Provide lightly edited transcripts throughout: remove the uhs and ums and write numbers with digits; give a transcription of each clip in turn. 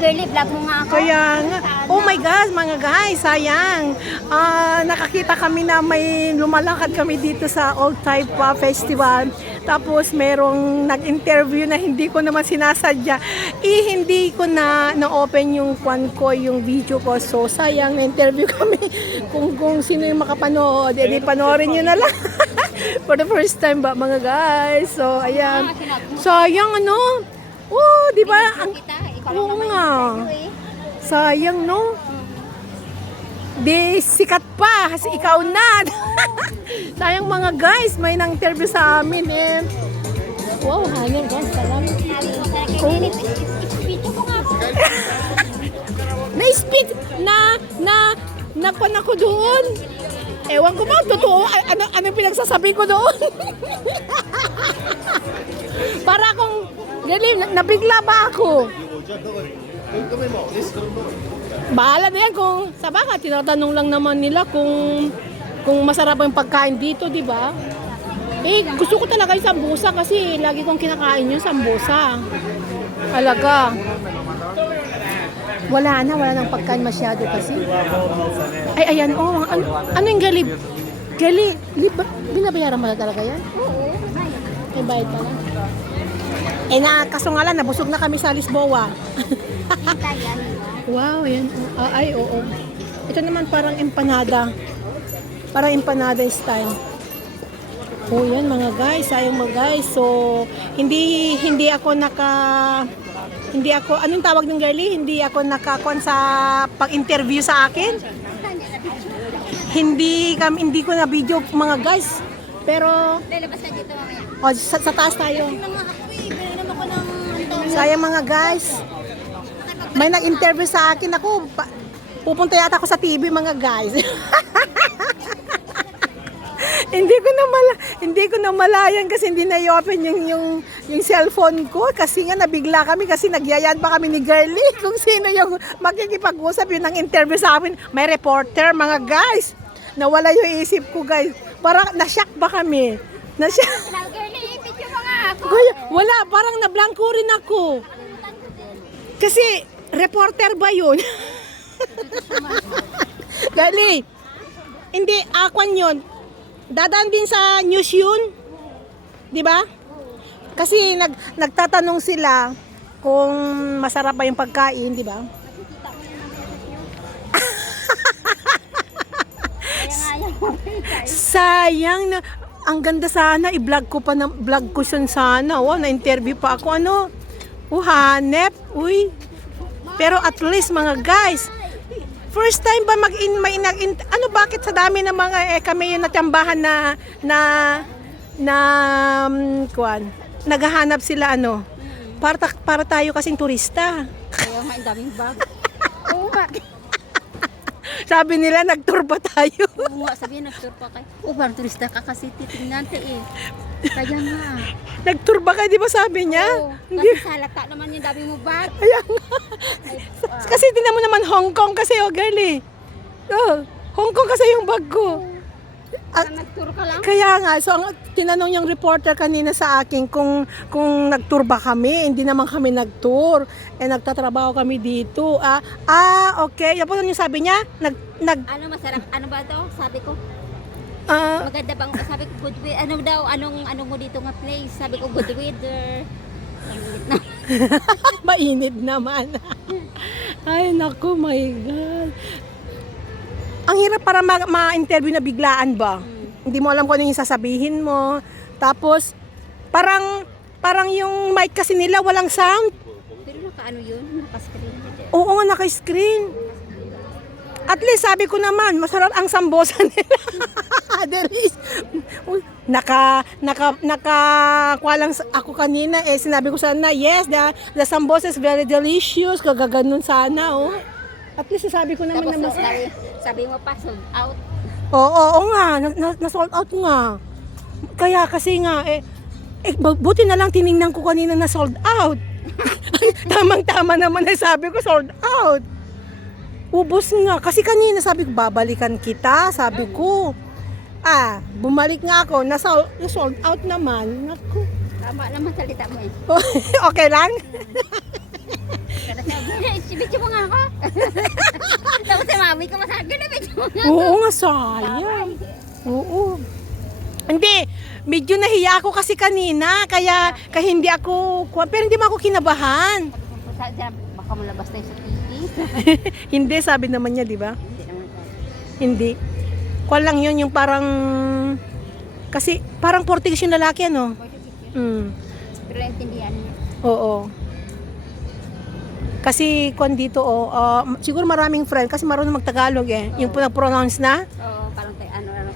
girly, vlog mo nga ako. Kaya nga, oh my God, mga guys, sayang. Nakakita kami na may lumalakad kami dito sa Old Type Festival. Tapos merong nag-interview na hindi ko naman sinasadya. Hindi ko na-open yung yung video ko. So sayang, na-interview kami. Kung sino yung makapanood, edi panoorin nyo na lang. For the first time ba, mga guys. So ayan. Sayang ano. Oh, di ba? Oo nga. Sayang, no? Di, sikat pa. Ikaw na. Sayang, mga guys. May nang-interview sa amin, eh. Wow, hangin, guys. Salamat. Video ko nga po. Na-speed napan ako doon. Ewan ko ba, totoo. Ano pinagsasabi ko doon? Para akong, nabigla ba ako? Bahala na yan kung, sabaka, tinatanong lang naman nila kung masarap yung pagkain dito, di ba? Gusto ko talaga yung sambusa kasi lagi kong kinakain yung sambusa. Alaga. Wala nang pagkain masyado kasi. Ay, ayan, oh, ano yung gali? Gali, binabayaran mo na talaga yan? Oo. May bayad pala. Kaso nga lang, nabusog na kami sa Lisboa. Yan. Wow, yan. Ay, oo. Ito naman parang empanada. Parang empanada style. Oh, yan mga guys. Sayang mga guys. So, hindi ako anong tawag ng girlie? Hindi ako nakakuan sa pag-interview sa akin. Hindi ko na video mga guys. Pero, Lalabas na dito mamaya. sa taas tayo. Binainom ako ng Sayang mga guys. May nag-interview sa akin ako. Pupunta yata ako sa TV mga guys. Hindi ko na malayan kasi hindi na i-open yung cellphone ko kasi nga nabigla kami kasi nagyayan pa kami ni Girlie kung sino yung makikipag-usap yun ng interview sa amin. May reporter mga guys. Nawala yung isip ko guys. Parang na-shock ba kami? Na-shock. girly, video mo nga ako. Wala, parang nablangko rin ako. Kasi reporter ba yun? Gali, hindi, akwan yun. Dadaan din sa news yun. Di ba? Kasi nagtatanong sila kung masarap ba yung pagkain, di ba? Sayang na, ang ganda sana, i-vlog ko siya sana. Wow, na-interview pa ako. Ano? Hanep. Uy. Pero at least mga guys, first time ba bakit sa dami ng mga kami yung natambahan naghahanap sila para tayo kasing turista. Kaya nga, ang daming bag. Oo nga. Sabi nila nag-tour pa tayo. Oo nga, sabihin nag-tour pa kayo. Parang turista ka kasi titingnan eh. Kaya nga. Nag-tour ba kayo, di ba sabi niya? Oo, kasi salata naman yung dami mo bag. Ayan nga. Kasi tingnan mo naman Hong Kong kasi, girlie. Oh, Hong Kong kasi yung bag ko. Nag-tour ka lang? Kaya nga, so tinanong yung reporter kanina sa akin kung nag-tour ba kami. Hindi naman kami nag-tour. Nagtatrabaho kami dito. Okay. Yan po yung sabi niya. Ano masarap? Ano ba to? Sabi ko. Maganda bang, sabi ko good weather. Ano daw? Anong mo dito nga place? Sabi ko good weather. Mainit naman. Ay, naku, my God. Ang hirap para ma-interview na biglaan ba? Hindi mo alam kung ano yung sasabihin mo. Tapos, parang yung mic kasi nila walang sound. Pero naka-ano yun? Naka-screen. Oo nga, naka-screen. At least, sabi ko naman, masarap ang sambosa nila. Delis. Nakakuha lang ako kanina, sinabi ko sana, yes, the sambosa is very delicious. Kagaganon sana, oh. At least, sabi ko naman Tapos na sabi mo pa, sold out. Oo nga, na-sold out nga. Kaya kasi nga, buti na lang tiningnan ko kanina na sold out. Tamang-tama naman na sabi ko, sold out. Ubos nga. Kasi kanina sabi ko, babalikan kita. Sabi ko, bumalik nga ako. Na-sold out naman. Naku. Tama naman salita mo eh. Okay lang? Bitch mo nga ako. Tapos si mami ko masabi na bitch mo nga. Oo nga, sayang. Oo. Hindi, medyo nahiya ako kasi kanina, kaya hindi ako, pero hindi mo ako kinabahan. Baka malabas tayo sa TV. Hindi, sabi naman niya, di ba? Hindi naman tayo. Hindi. Kuwan lang yun, yung parang, kasi parang Portuguese yung lalaki, ano? Pero naintindihan niya. Oo. Kasi kuwan dito, siguro maraming friend, kasi marunong mag-Tagalog eh. Yung pronounce na? Oo, parang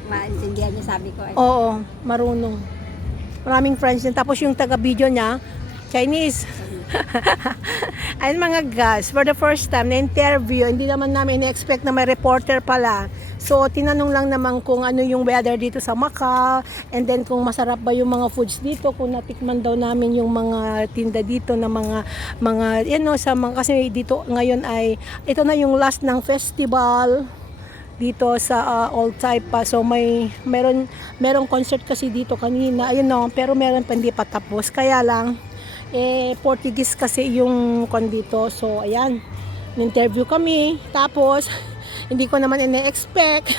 maintindihan niya sabi ko. Oo, marunong. Maraming friends din. Tapos yung taga-video niya, Chinese. Ayun mga guys, for the first time na interview, hindi naman namin in-expect na may reporter pala. So, tinanong lang naman kung ano yung weather dito sa Macau, and then kung masarap ba yung mga foods dito, kung natikman daw namin yung mga tinda dito na mga sa mga, kasi dito ngayon ay, ito na yung last ng festival dito sa Old Taipa. So merong concert kasi dito kanina, ayun no, pero meron pa hindi pa tapos, kaya lang Portuguese kasi yung dito. So ayan, interview kami, tapos hindi ko naman ina-expect.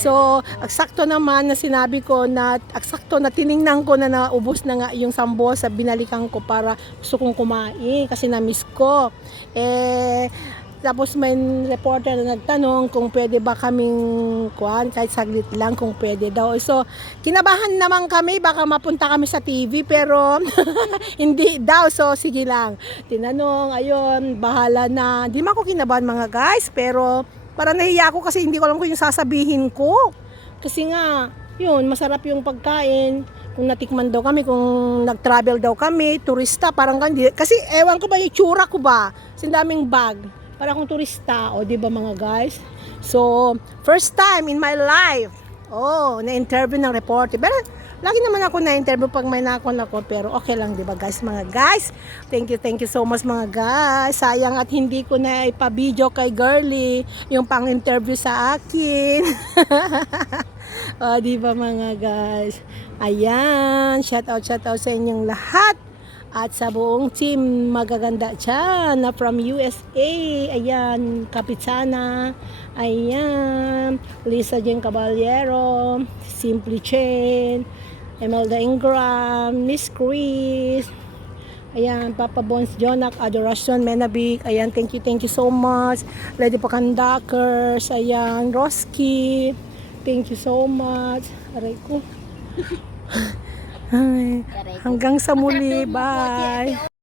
So eksakto naman na sinabi ko na eksakto na tiningnan ko na naubos na nga yung sambo, sa binalikan ko para gusto kong kumain kasi na-miss ko. Tapos may reporter na nagtanong kung pwede ba kaming kahit saglit lang, kung pwede daw. So, kinabahan naman kami, baka mapunta kami sa TV, pero hindi daw. So, sige lang. Tinanong, ayun, bahala na. Di man ako kinabahan mga guys, pero parang nahiya ako kasi hindi ko alam kung yung sasabihin ko. Kasi nga, yun, masarap yung pagkain. Kung natikman daw kami, kung nag-travel daw kami, turista, parang kasi ewan ko ba yung tsura ko ba? Kasi daming bag. Para akong turista, o di ba mga guys? So, first time in my life, na-interview ng reporter. Pero, lagi naman ako na-interview pag may nakon ako, pero okay lang, di ba guys? Mga guys, thank you so much mga guys. Sayang at hindi ko na ipa-video kay Girly, yung pang-interview sa akin. Di ba mga guys? Ayan, shout out sa inyong lahat. At sa buong team magaganda dyan na from USA, ayan, Kapitana, ayan, Lisa Jen Caballero, Simply Chen, Emelda Ingram, Miss Chris, ayan, Papa Bones Jonak, Adoration Menabik, ayan, thank you so much, Lady Pakandakers, ayan, Roski, thank you so much, aray ko. Ay, hanggang sa muli, bye.